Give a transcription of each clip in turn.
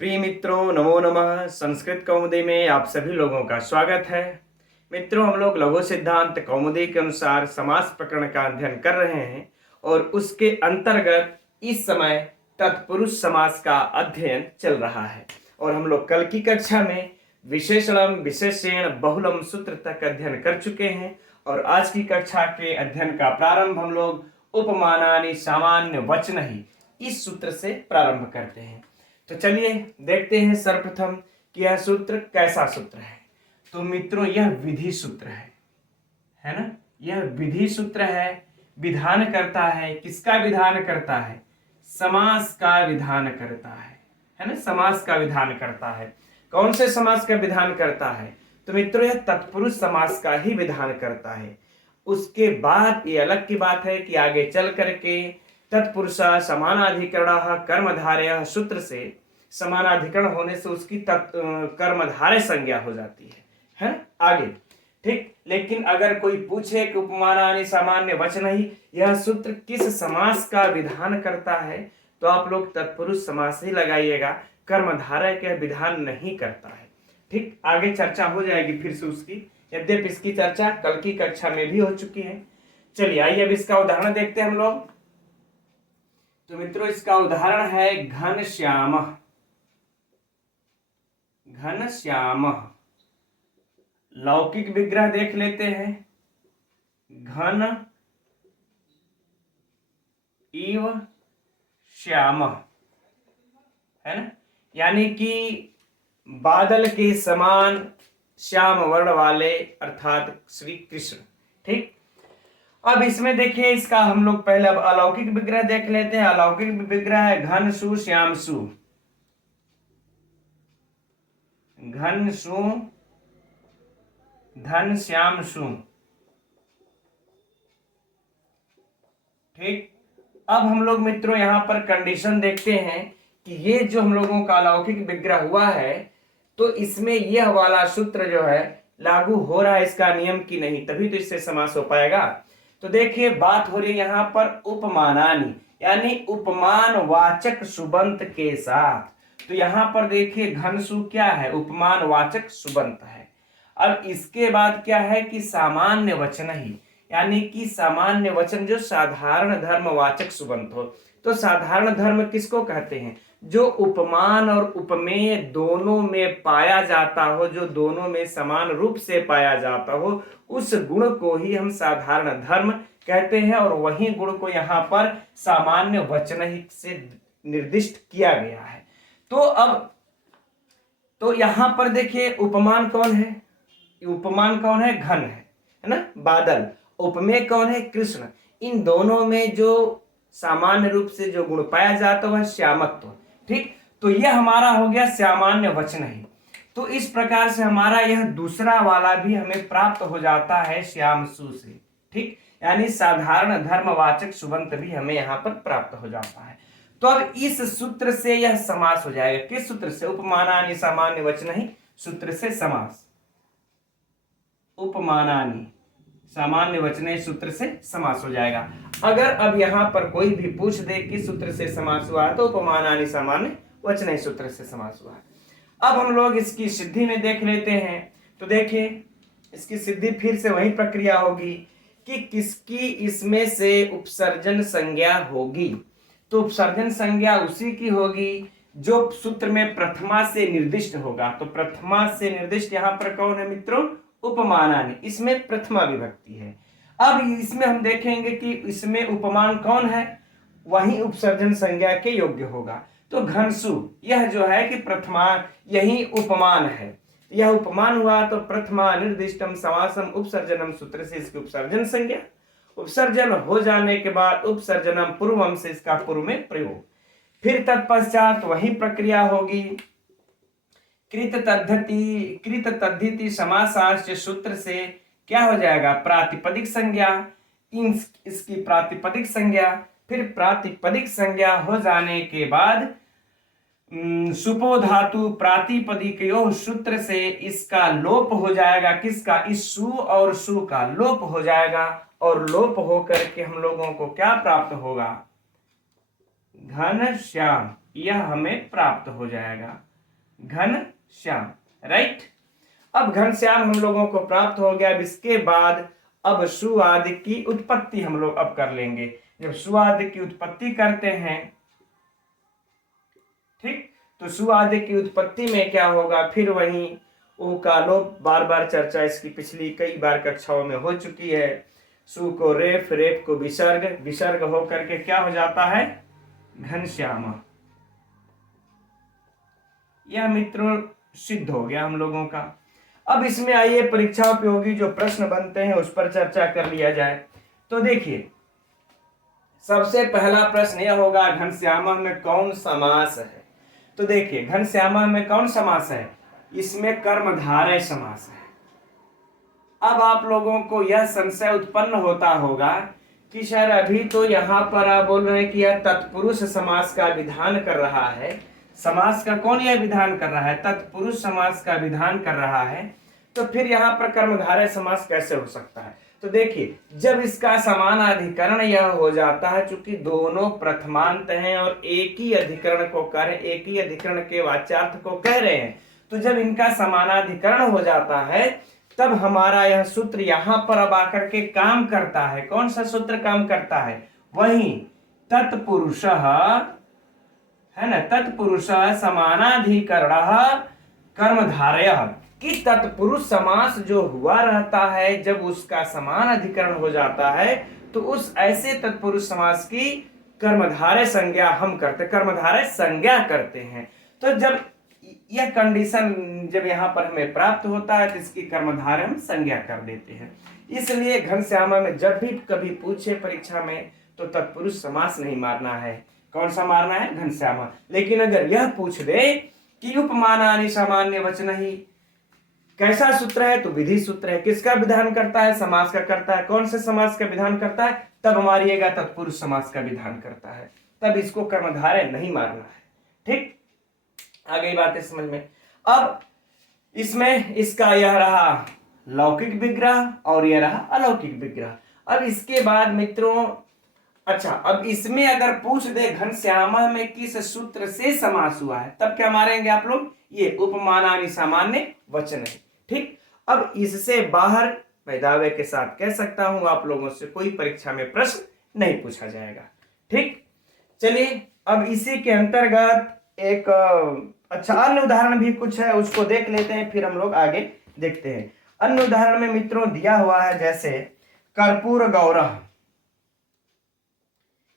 प्रिय मित्रों, नमो नमः। संस्कृत कौमुदी में आप सभी लोगों का स्वागत है। मित्रों, हम लोग लघु सिद्धांत कौमुदी के अनुसार समास प्रकरण का अध्ययन कर रहे हैं और उसके अंतर्गत इस समय तत्पुरुष समास का अध्ययन चल रहा है। और हम लोग कल की कक्षा में विशेषणम विशेषण बहुलम सूत्र तक अध्ययन कर चुके हैं और आज की कक्षा के अध्ययन का प्रारंभ हम लोग उपमानानि सामान्य वचन ही इस सूत्र से प्रारंभ करते हैं। तो चलिए देखते हैं सर्वप्रथम कि यह सूत्र कैसा सूत्र है। तो मित्रों, यह विधि सूत्र है ना। यह विधि सूत्र है, विधान करता है। किसका विधान करता है? समास का विधान करता है ना। समास का विधान करता है। कौन से समास का विधान करता है? तो मित्रों, यह तत्पुरुष समास का ही विधान करता है। उसके बाद ये अलग की बात है कि आगे चल करके तत्पुरुषा समानाधिकरणः कर्मधारयः सूत्र से समानाधिकरण होने से उसकी कर्मधारय संज्ञा हो जाती है ना आगे। ठीक, लेकिन अगर कोई पूछे कि उपमानानि सामान्य वचन ही यह सूत्र किस समास का विधान करता है, तो आप लोग तत्पुरुष समास ही लगाइएगा, कर्मधारय का विधान नहीं करता है। ठीक, आगे चर्चा हो जाएगी फिर से उसकी, यद्यपि इसकी चर्चा कल की कक्षा में भी हो चुकी है। चलिए आइए अब इसका उदाहरण देखते हैं हम लोग। तो मित्रों, इसका उदाहरण है घनश्याम। घनश्याम लौकिक विग्रह देख लेते हैं। घन इव श्याम है ना, यानी कि बादल के समान श्याम वर्ण वाले अर्थात श्री कृष्ण। ठीक, अब इसमें देखिए, इसका हम लोग पहले अब अलौकिक विग्रह देख लेते हैं। अलौकिक विग्रह है घन सु श्याम सु। घन सु धन श्याम सु। ठीक, अब हम लोग मित्रों यहां पर कंडीशन देखते हैं कि ये जो हम लोगों का अलौकिक विग्रह हुआ है, तो इसमें यह वाला सूत्र जो है लागू हो रहा है इसका नियम की नहीं, तभी तो इससे समास हो पाएगा। तो देखिए, बात हो रही है यहां पर उपमानानि, यानी उपमान वाचक सुबंत के साथ। तो यहां पर देखिए घनसु क्या है? उपमान वाचक सुबंत है। अब इसके बाद क्या है कि सामान्य वचन ही, यानी कि सामान्य वचन जो साधारण धर्मवाचक सुबंत हो। तो साधारण धर्म किसको कहते हैं? जो उपमान और उपमेय दोनों में पाया जाता हो, जो दोनों में समान रूप से पाया जाता हो, उस गुण को ही हम साधारण धर्म कहते हैं। और वही गुण को यहाँ पर सामान्य वचन ही से निर्दिष्ट किया गया है। तो यहां पर देखिए उपमान कौन है? उपमान कौन है? घन है ना, बादल। उपमेय कौन है? कृष्ण। इन दोनों में जो सामान्य रूप से जो गुण पाया जाता है श्यामत्व। ठीक, तो यह हमारा हो गया सामान्य वचन ही। तो इस प्रकार से हमारा यह दूसरा वाला भी हमें प्राप्त हो जाता है श्याम सु से। ठीक, यानी साधारण धर्मवाचक सुबंत भी हमें यहाँ पर प्राप्त हो जाता है। तो अब इस सूत्र से यह समास हो जाएगा। किस सूत्र से? उपमानानि सामान्य वचन ही सूत्र से समास। उपमानानि सामान्य वचन सूत्र से समास हो जाएगा। अगर अब यहां पर कोई भी पूछ दे किस सूत्र से समास हुआ है, तो उपमानानि सामान्य वचन सूत्र से समास हुआ है। अब हम लोग इसकी सिद्धि में देख लेते हैं। तो देखिए, इसकी सिद्धि फिर से वही प्रक्रिया होगी कि किसकी इसमें से उपसर्जन संज्ञा होगी। तो उपसर्जन संज्ञा उसी की होगी जो सूत्र में प्रथमा से निर्दिष्ट होगा। तो प्रथमा से निर्दिष्ट यहां पर कौन है मित्रों? उपमानानि। इसमें प्रथमा विभक्ति है। अब इसमें हम देखेंगे कि इसमें उपमान कौन है, वही उपसर्जन संज्ञा के योग्य होगा। तो घनसु यह जो है कि प्रथमा, यही उपमान है। यह उपमान हुआ तो प्रथमा निर्दिष्टम समासम उपसर्जनम सूत्र से इसकी उपसर्जन संज्ञा। उपसर्जन हो जाने के बाद उपसर्जनम पूर्वम से इसका पूर्व में प्रयोग। फिर तत्पश्चात वही प्रक्रिया होगी। कृत तद्धिति समासाश्च सूत्र से क्या हो जाएगा? प्रातिपदिक संज्ञा। इसकी प्रातिपदिक संज्ञा। फिर प्रातिपदिक संज्ञा हो जाने के बाद सुपो धातु प्रातिपदिकयोः सूत्र से इसका लोप हो जाएगा। किसका? इस सु और सु का लोप हो जाएगा। और लोप होकर के हम लोगों को क्या प्राप्त होगा? घन श्याम, यह हमें प्राप्त हो जाएगा। घन श्याम, राइट। अब घनश्याम हम लोगों को प्राप्त हो गया। अब इसके बाद अब सुआदि की उत्पत्ति हम लोग अब कर लेंगे। जब सुआदि की उत्पत्ति करते हैं, ठीक, तो सुआदि की उत्पत्ति में क्या होगा, फिर वही ऊ का लोप, बार बार चर्चा इसकी पिछली कई बार कक्षाओं में हो चुकी है। सु को रेफ, रेफ को विसर्ग, विसर्ग होकर के क्या हो जाता है, घनश्याम। यह मित्रों सिद्ध हो गया हम लोगों का। अब इसमें आइए परीक्षा उपयोगी जो प्रश्न बनते हैं उस पर चर्चा कर लिया जाए। तो देखिए, सबसे पहला प्रश्न यह होगा, घनश्यामा में कौन समास है। तो देखिए, घनश्यामा में कौन समास है, इसमें कर्मधारय समास है। अब आप लोगों को यह संशय उत्पन्न होता होगा कि सर अभी तो यहाँ पर आप बोल रहे हैं कि यह तत्पुरुष समास का विधान कर रहा है। समास का कौन यह विधान कर रहा है, तत्पुरुष समास का विधान कर रहा है, तो फिर यहाँ पर कर्मधारय समास कैसे हो सकता है। तो देखिए, जब इसका समान अधिकरण यह हो जाता है, चूंकि दोनों प्रथमांत हैं और एक ही अधिकरण को कर, एक ही अधिकरण के वाच्यार्थ को कह रहे हैं, तो जब इनका समानाधिकरण हो जाता है तब हमारा यह सूत्र यहां पर अब आकर के काम करता है। कौन सा सूत्र काम करता है, वही तत्पुरुष है ना, तत्पुरुष समानाधिकरण कर्मधारय, कि तत्पुरुष समास जो हुआ रहता है जब उसका समान अधिकरण हो जाता है तो उस ऐसे तत्पुरुष समास की कर्मधारय संज्ञा हम करते, कर्मधारय संज्ञा करते हैं। तो जब यह कंडीशन जब यहाँ पर हमें प्राप्त होता है तो इसकी कर्मधारय हम संज्ञा कर देते हैं। इसलिए घनश्यामा में जब भी कभी पूछे परीक्षा में तो तत्पुरुष समास नहीं मारना है। कौन सा मारना है, घनश्यामा। लेकिन अगर यह पूछ दे कि उपमानानि सामान्य वचन ही, कैसा सूत्र है, तो विधि सूत्र है। किसका विधान करता है, समास का करता है। कौन से समास का विधान करता है, तब मारिएगा तत्पुरुष समास का विधान करता है, तब इसको कर्मधारय नहीं मारना है। ठीक, आ गई बातें समझ में। अब इसमें इसका यह रहा लौकिक विग्रह और यह रहा अलौकिक विग्रह। अब इसके बाद मित्रों, अच्छा, अब इसमें अगर पूछ दे घनश्यामा में किस सूत्र से समास हुआ है, तब क्या मारेंगे आप लोग, ये उपमानानि सामान्य वचन है। ठीक, अब इससे बाहर मैं दावे के साथ कह सकता हूं आप लोगों से कोई परीक्षा में प्रश्न नहीं पूछा जाएगा। ठीक, चलिए अब इसी के अंतर्गत एक अच्छा अन्य उदाहरण भी कुछ है, उसको देख लेते हैं, फिर हम लोग आगे देखते हैं। अन्य उदाहरण में मित्रों दिया हुआ है जैसे कर्पूर गौरव,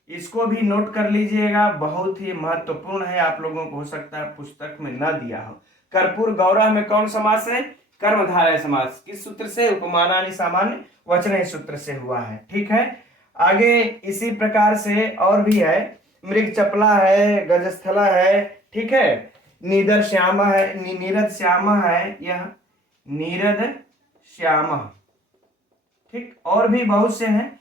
इसको भी नोट कर लीजिएगा, बहुत ही महत्वपूर्ण है, आप लोगों को हो सकता है पुस्तक में न दिया हो। कर्पूर गौरव में कौन समास है, कर्मधारय समास। किस सूत्र से, उपमानानि सामान्य वचन सूत्र से हुआ है। ठीक है, आगे इसी प्रकार से और भी है, मृग चपला है, गजस्थला है, ठीक है, नीरद श्यामा है, नीरद श्यामा है, यह नीरद श्यामा। ठीक, और भी बहुत से हैं,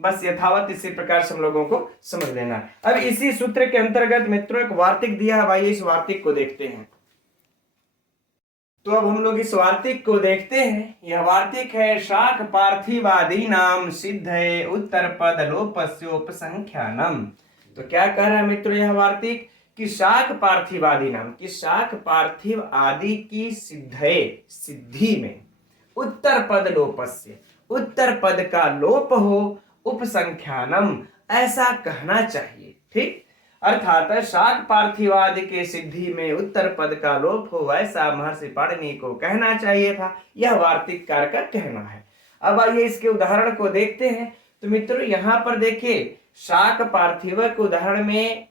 बस यथावत इसी प्रकार से हम लोगों को समझ लेना है। अब इसी सूत्र के अंतर्गत मित्रों एक वार्तिक दिया है, भाई इस वार्तिक को देखते हैं। तो अब हम लोग इस वार्तिक को देखते हैं। यह वार्तिक है, शाक पार्थिवादी नाम सिद्ध है उत्तर पद लोपस्योपसंख्यानम। तो क्या कह रहा है मित्रों यह वार्तिक, कि शाक पार्थिवादी नाम, कि शाक पार्थिव आदि की सिद्धि में उत्तर पद लोपस्य, उत्तर पद का लोप हो, उपसंख्यानम ऐसा कहना चाहिए। ठीक, अर्थात शाक पार्थिवादि के सिद्धि में उत्तर पद का लोप हो, ऐसा महर्षि पाणिनि को कहना चाहिए था। यह वार्तिककार का कहना है। अब आइए इसके उदाहरण को देखते हैं। तो मित्रों यहाँ पर देखिए, शाक पार्थिव के उदाहरण में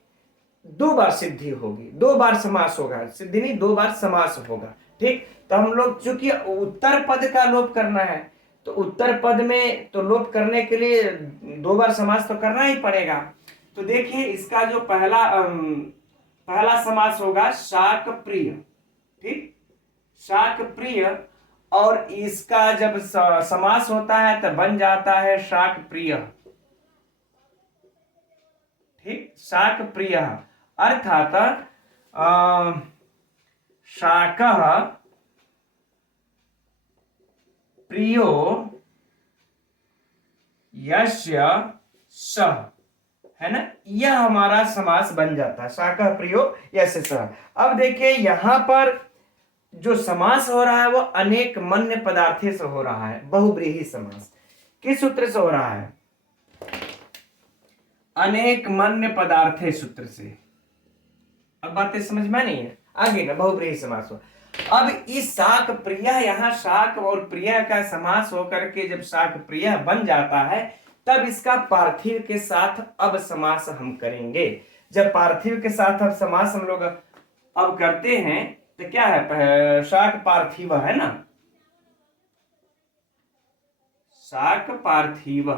दो बार सिद्धि होगी, दो बार समास होगा, सिद्धि नहीं दो बार समास होगा। ठीक, तो हम लोग चूंकि उत्तर पद का लोप करना है तो उत्तर पद में तो लोप करने के लिए दो बार समास तो करना ही पड़ेगा। तो देखिए इसका जो पहला समास होगा शाक प्रिय। ठीक, शाक प्रिय, और इसका जब समास होता है तो बन जाता है शाक प्रिय। ठीक, शाक प्रिय अर्थात शाकः प्रियो यस्य सः। है ना, यह हमारा समास बन जाता है, शाकः प्रियो यस्य सः। अब देखिए यहां पर जो समास हो रहा है वो अनेक मन्य पदार्थे से हो रहा है, बहुब्रीहि समास। किस सूत्र से हो रहा है? अनेक मन्य पदार्थे सूत्र से। अब बातें समझ में नहीं है, आगे ना बहुब्रीहि समास हो। अब इस शाक प्रिय, यहाँ शाक और प्रिय का समास होकर के जब शाक प्रिय बन जाता है तब इसका पार्थिव के साथ अब समास हम करेंगे। जब पार्थिव के साथ अब समास हम लोग अब करते हैं तो क्या है, शाक पार्थिव है ना, शाक पार्थिव।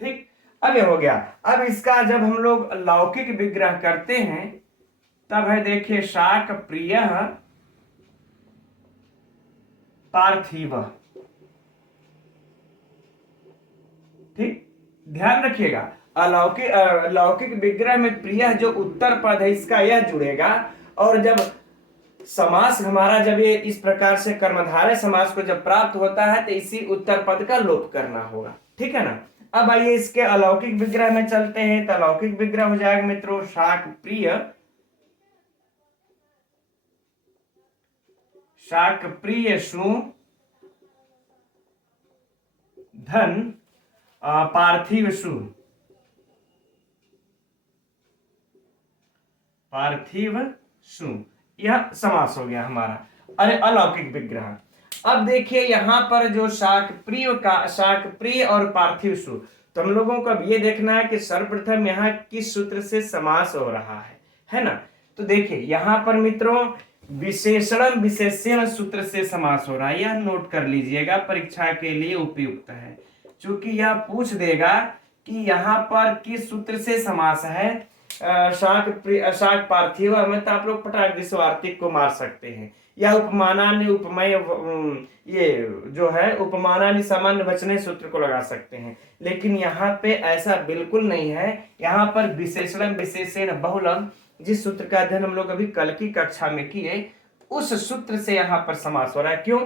ठीक, अब ये हो गया। अब इसका जब हम लोग लौकिक विग्रह करते हैं तब है, देखिए शाक प्रिय पार्थिव। ठीक, ध्यान रखिएगा, अलौकिक लौकिक विग्रह में प्रिय जो उत्तर पद है इसका यह जुड़ेगा, और जब समास हमारा जब ये इस प्रकार से कर्मधारय समास को जब प्राप्त होता है तो इसी उत्तर पद का लोप करना होगा। ठीक है ना। अब आइए इसके अलौकिक विग्रह में चलते हैं। तो अलौकिक विग्रह हो जाएगा मित्रों शाक प्रिय, शाक प्रिय सु धन पार्थिव सु, पार्थिव सु, यह समास हो गया हमारा। अरे अलौकिक विग्रह। अब देखिए यहां पर जो शाक प्रिय का, शाक प्रिय और पार्थिव सु, तो हम लोगों को अब ये देखना है कि सर्वप्रथम यहाँ किस सूत्र से समास हो रहा है ना। तो देखिए यहां पर मित्रों विशेषण विशेषण सूत्र से समास हो रहा है, यह नोट कर लीजिएगा, परीक्षा के लिए उपयुक्त है। चूंकि यह पूछ देगा कि यहाँ पर किस सूत्र से समास है, शाक पार्थिव में, तो आप लोग पटाक वार्तिक को मार सकते हैं, या उपमानानि उपमय, ये जो है उपमानानि सामान्य वचने सूत्र को लगा सकते हैं। लेकिन यहाँ पे ऐसा बिल्कुल नहीं है, यहाँ पर विशेषण विशेषण बहुलम, जिस सूत्र का अध्ययन हम लोग अभी कल की कक्षा में किए, उस सूत्र से यहाँ पर समास हो रहा है। क्यों?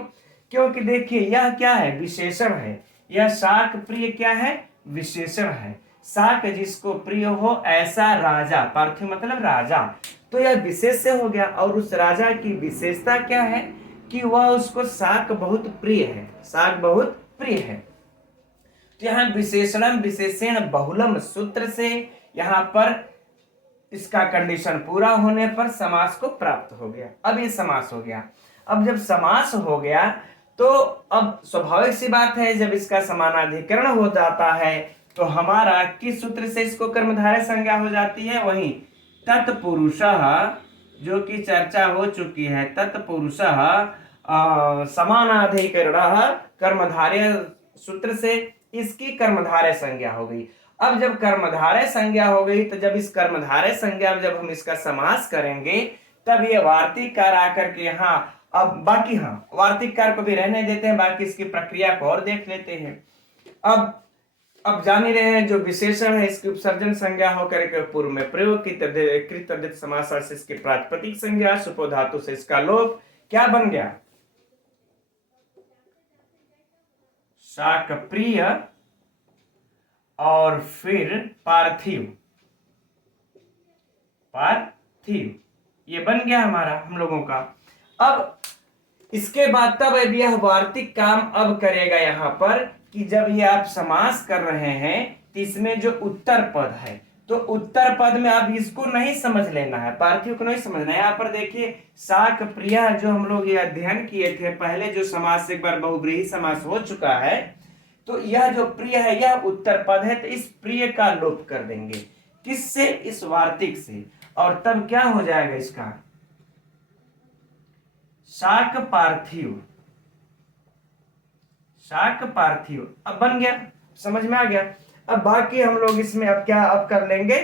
क्योंकि देखिए यह क्या है, विशेषण है। यह शाक प्रिय क्या है, विशेषण है। शाक जिसको प्रिय हो ऐसा राजा, पार्थिव मतलब राजा, तो यह विशेष से हो गया। और उस राजा की विशेषता क्या है कि वह उसको शाक बहुत प्रिय है, शाक बहुत प्रिय है। तो यहाँ विशेषणम विशेषण बहुलम सूत्र से यहाँ पर इसका कंडीशन पूरा होने पर समास को प्राप्त हो गया। अब ये समास हो गया। अब जब समास हो गया तो अब स्वाभाविक सी बात है, जब इसका समानाधिकरण हो जाता है तो हमारा किस सूत्र से इसको कर्मधारय संज्ञा हो जाती है, वही तत्पुरुषः, जो कि चर्चा हो चुकी है, तत्पुरुषः समानाधिकरणः कर्मधारय सूत्र से इसकी कर्मधारय संज्ञा हो गई। अब जब कर्मधारय संज्ञा हो गई तो जब इस कर्मधारय संज्ञा में जब हम इसका समास करेंगे तब ये वार्तिककार आकर के यहाँ, अब बाकी हाँ वार्तिककार को भी रहने देते हैं, बाकी इसकी प्रक्रिया को और देख लेते हैं। अब जान ही रहे हैं जो विशेषण है इसकी उपसर्जन संज्ञा होकर के पूर्व में प्रयोग की कृत तद्धित समास से इसकी प्रातिपदिक संज्ञा, सुपो धातु से इसका लोप, क्या बन गया, शाक प्रिय और फिर पार्थिव, पार्थिव ये बन गया हमारा हम लोगों का। अब इसके बाद तब अब यह वार्तिक काम अब करेगा यहाँ पर कि जब ये आप समास कर रहे हैं तो इसमें जो उत्तर पद है, तो उत्तर पद में अब इसको नहीं समझ लेना है, पार्थिव को नहीं समझना है। यहाँ पर देखिए शाक प्रिय जो हम लोग ये अध्ययन किए थे पहले, जो समास एक बार बहुब्रीहि समास हो चुका है, तो यह जो प्रिय है यह उत्तर पद है, तो इस प्रिय का लोप कर देंगे, किससे, इस वार्तिक से, और तब क्या हो जाएगा इसका शाक पार्थिव, शाक पार्थिव अब बन गया, समझ में आ गया। अब बाकी हम लोग इसमें अब क्या अब कर लेंगे,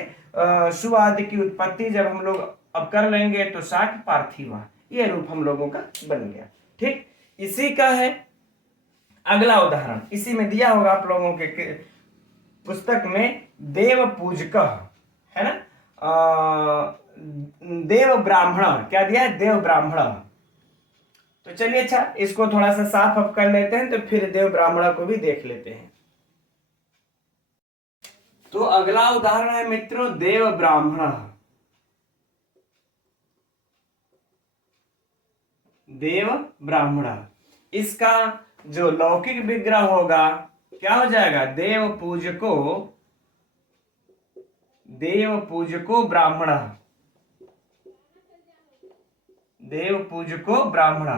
शु आदि की उत्पत्ति जब हम लोग अब कर लेंगे तो शाक पार्थिव ये रूप हम लोगों का बन गया। ठीक, इसी का है अगला उदाहरण, इसी में दिया होगा आप लोगों के पुस्तक में, देव पूजक है ना, देव ब्राह्मण, क्या दिया है, देव ब्राह्मण। तो चलिए अच्छा इसको थोड़ा सा साफ अप कर लेते हैं, तो फिर देव ब्राह्मण को भी देख लेते हैं। तो अगला उदाहरण है मित्रों देव ब्राह्मण। देव ब्राह्मण, इसका जो लौकिक विग्रह होगा क्या हो जाएगा, देव पूजको ब्राह्मण। देव पूजको ब्राह्मण।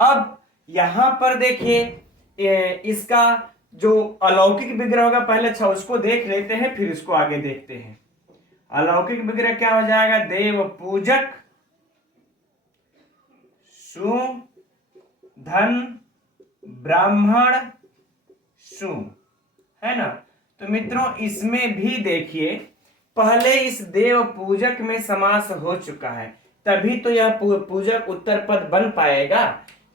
अब यहां पर देखिए इसका जो अलौकिक विग्रह होगा पहले, अच्छा उसको देख लेते हैं फिर इसको आगे देखते हैं। अलौकिक विग्रह क्या हो जाएगा, देव पूजक सु धन ब्राह्मण सु, है ना। तो मित्रों इसमें भी देखिए पहले इस देव पूजक में समास हो चुका है, तभी तो यह पूजक उत्तर पद बन पाएगा।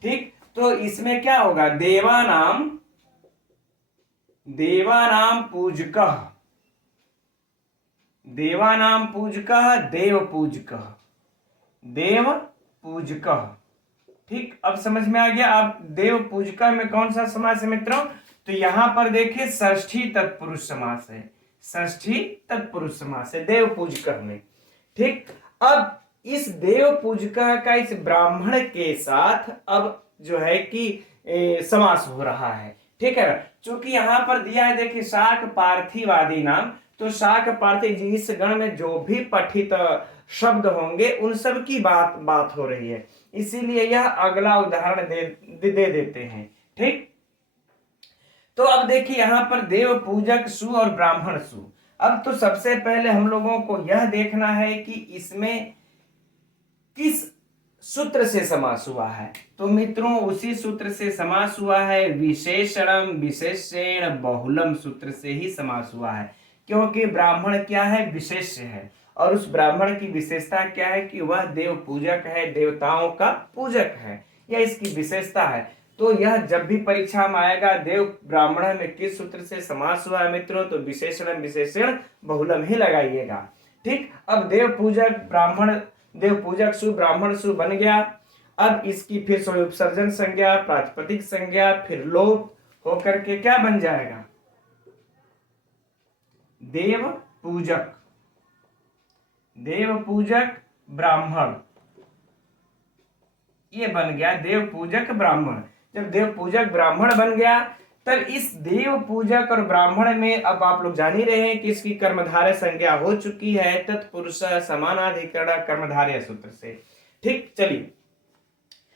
ठीक, तो इसमें क्या होगा, देवानाम पूजकः, देवानाम पूजकः देव पूजकः, देव पूजकः। ठीक, अब समझ में आ गया। अब देव पूजकः में कौन सा समास है मित्रों, तो यहां पर देखिए षष्ठी तत्पुरुष समास है, षष्ठी तत्पुरुष समास है देव पूजकः में। ठीक, अब इस देव पूजकः का इस ब्राह्मण के साथ अब जो है कि समास हो रहा है। ठीक है, चूंकि यहां पर दिया है देखिए शाक पार्थिवादी नाम, तो शाक पार्थिव जिस गण में जो भी पठित शब्द होंगे उन सब की बात हो रही है, इसीलिए यह अगला उदाहरण दे देते हैं। ठीक, तो अब देखिए यहां पर देव पूजक सु और ब्राह्मण सु। अब तो सबसे पहले हम लोगों को यह देखना है कि इसमें किस सूत्र से समास हुआ है। तो मित्रों उसी सूत्र से समास हुआ है, विशेषणम विशेषण बहुलम सूत्र से ही समास हुआ है, क्योंकि ब्राह्मण क्या है, विशेष्य है, और उस ब्राह्मण की विशेषता क्या है कि वह देव पूजक है, देवताओं का पूजक है, यह इसकी विशेषता है। तो यह जब भी परीक्षा में आएगा देव ब्राह्मण में किस सूत्र से समास हुआ है मित्रों, तो विशेषण विशेषण बहुलम ही लगाइएगा। ठीक, अब देव पूजक सु ब्राह्मण सु बन गया। अब इसकी फिर से उपसर्जन संज्ञा, प्रातिपदिक संज्ञा, फिर लोप होकर के क्या बन जाएगा, देव पूजक ब्राह्मण, ये बन गया देव पूजक ब्राह्मण। जब देव पूजक ब्राह्मण बन गया तब इस देव पूजक और ब्राह्मण में अब आप लोग जान ही रहे हैं कि इसकी कर्मधारय संज्ञा हो चुकी है तत्पुरुष समानाधिकरण कर्मधारय सूत्र से। ठीक, चलिए,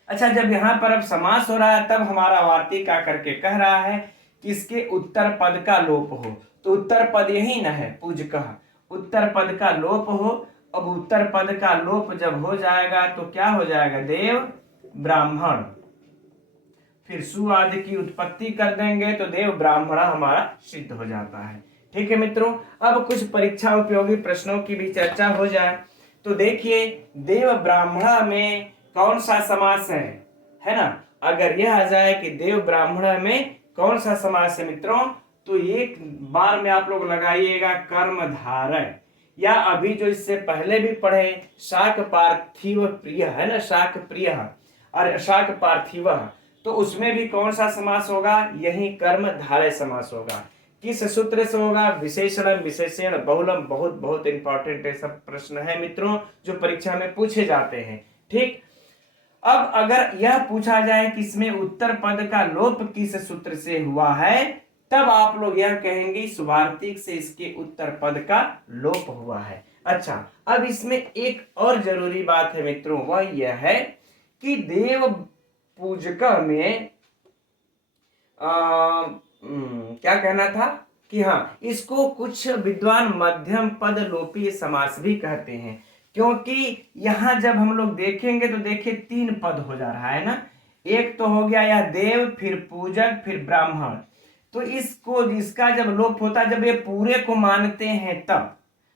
अच्छा जब यहां पर अब समास हो रहा है तब हमारा वार्तिक आकर के कह रहा है कि इसके उत्तर पद का लोप हो। तो उत्तर पद यही न है पूजकः, उत्तर पद का लोप हो। अब उत्तर पद का लोप जब हो जाएगा तो क्या हो जाएगा, देव ब्राह्मण, फिर सु आदि की उत्पत्ति कर देंगे तो देव ब्राह्मण हमारा सिद्ध हो जाता है। ठीक है मित्रों, अब कुछ परीक्षा उपयोगी प्रश्नों की भी चर्चा हो जाए। तो देखिए देव ब्राह्मण में कौन सा समास है ना। अगर यह आ जाए कि देव ब्राह्मण में कौन सा समास है मित्रों, तो एक बार में आप लोग लगाइएगा कर्मधारय, या अभी जो इससे पहले भी पढ़े शाक पार्थिव प्रिय है ना, शाक प्रिय और शाक पार्थिव, तो उसमें भी कौन सा समास होगा, यही कर्मधारय समास होगा। किस सूत्र से होगा, विशेषण विशेषण बहुलम। बहुत बहुत इंपॉर्टेंट है सब प्रश्न है मित्रों जो परीक्षा में पूछे जाते हैं। ठीक, अब अगर यह पूछा जाए कि इसमें उत्तर पद का लोप किस सूत्र से हुआ है, तब आप लोग यह कहेंगे सुवार्तिक से इसके उत्तर पद का लोप हुआ है। अच्छा, अब इसमें एक और जरूरी बात है मित्रों, वह यह है कि देव पूजक में क्या कहना था कि हाँ, इसको कुछ विद्वान मध्यम पद लोपी समास भी कहते हैं, क्योंकि यहां जब हम लोग देखेंगे तो देखिए 3 पद हो जा रहा है ना। एक तो हो गया यह देव, फिर पूजक, फिर ब्राह्मण। तो इसका जब लोप होता है, जब ये पूरे को मानते हैं तब,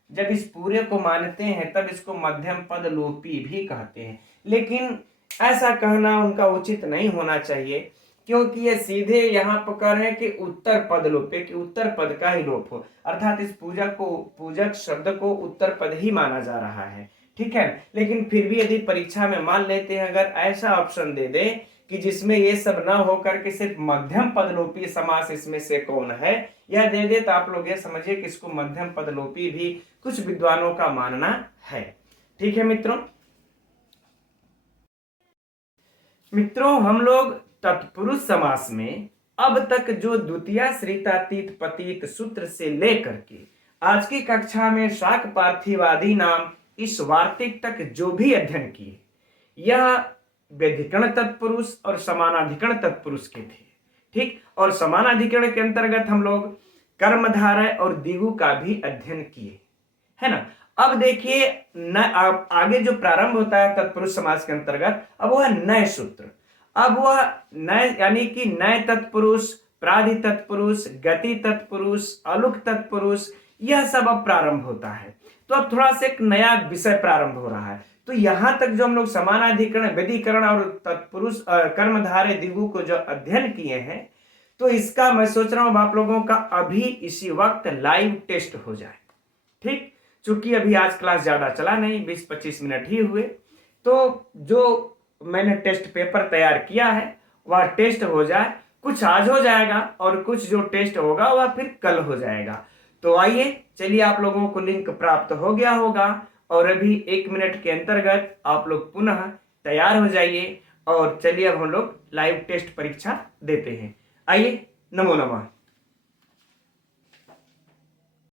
जब इस पूरे को मानते हैं तब इसको मध्यम पद लोपी भी कहते हैं। लेकिन ऐसा कहना उनका उचित नहीं होना चाहिए, क्योंकि ये सीधे यहाँ पर कह रहे हैं कि उत्तर पद लोपे, कि उत्तर पद का ही लोप हो, अर्थात इस पूजक शब्द को उत्तर पद ही माना जा रहा है। ठीक है, लेकिन फिर भी यदि परीक्षा में मान लेते हैं, अगर ऐसा ऑप्शन दे दे कि जिसमें ये सब ना होकर के सिर्फ मध्यम पदलोपी समास इसमें से कौन है, यह दे दे तो आप लोग ये समझिए कि इसको मध्यम पदलोपी भी कुछ विद्वानों का मानना है। ठीक है मित्रों, हम लोग तत्पुरुष समास में अब तक जो द्वितीय श्रितातीत पतित सूत्र से लेकर के आज की कक्षा में शाक पार्थिवादी नाम इस वार्तिक तक जो भी अध्ययन किए, यह व्यधिकरण तत्पुरुष और समानाधिकरण तत्पुरुष के थे। ठीक, और समानाधिकरण के अंतर्गत हम लोग कर्मधारय और दिगु का भी अध्ययन किए, है ना। अब देखिए आगे जो प्रारंभ होता है तत्पुरुष समास के अंतर्गत, अब वह नए सूत्र, अब वह नए यानी कि नए तत्पुरुष, प्राधि तत्पुरुष, गति तत्पुरुष, अलुक तत्पुरुष, यह सब अब प्रारंभ होता है। तो अब थोड़ा सा एक नया विषय प्रारंभ हो रहा है। तो यहां तक जो हम लोग समानाधिकरण, व्यधिकरण और तत्पुरुष कर्मधारय दिगु को जो अध्ययन किए हैं, तो इसका मैं सोच रहा हूं आप लोगों का अभी इसी वक्त लाइव टेस्ट हो जाए। ठीक, चूंकि अभी आज क्लास ज्यादा चला नहीं, 20-25 मिनट ही हुए, तो जो मैंने टेस्ट पेपर तैयार किया है वह टेस्ट हो जाए। कुछ आज हो जाएगा और कुछ जो टेस्ट होगा वह फिर कल हो जाएगा। तो आइए चलिए, आप लोगों को लिंक प्राप्त हो गया होगा और अभी 1 मिनट के अंतर्गत आप लोग पुनः तैयार हो जाइए और चलिए अब हम लोग लाइव टेस्ट परीक्षा देते हैं। आइए, नमो नमः।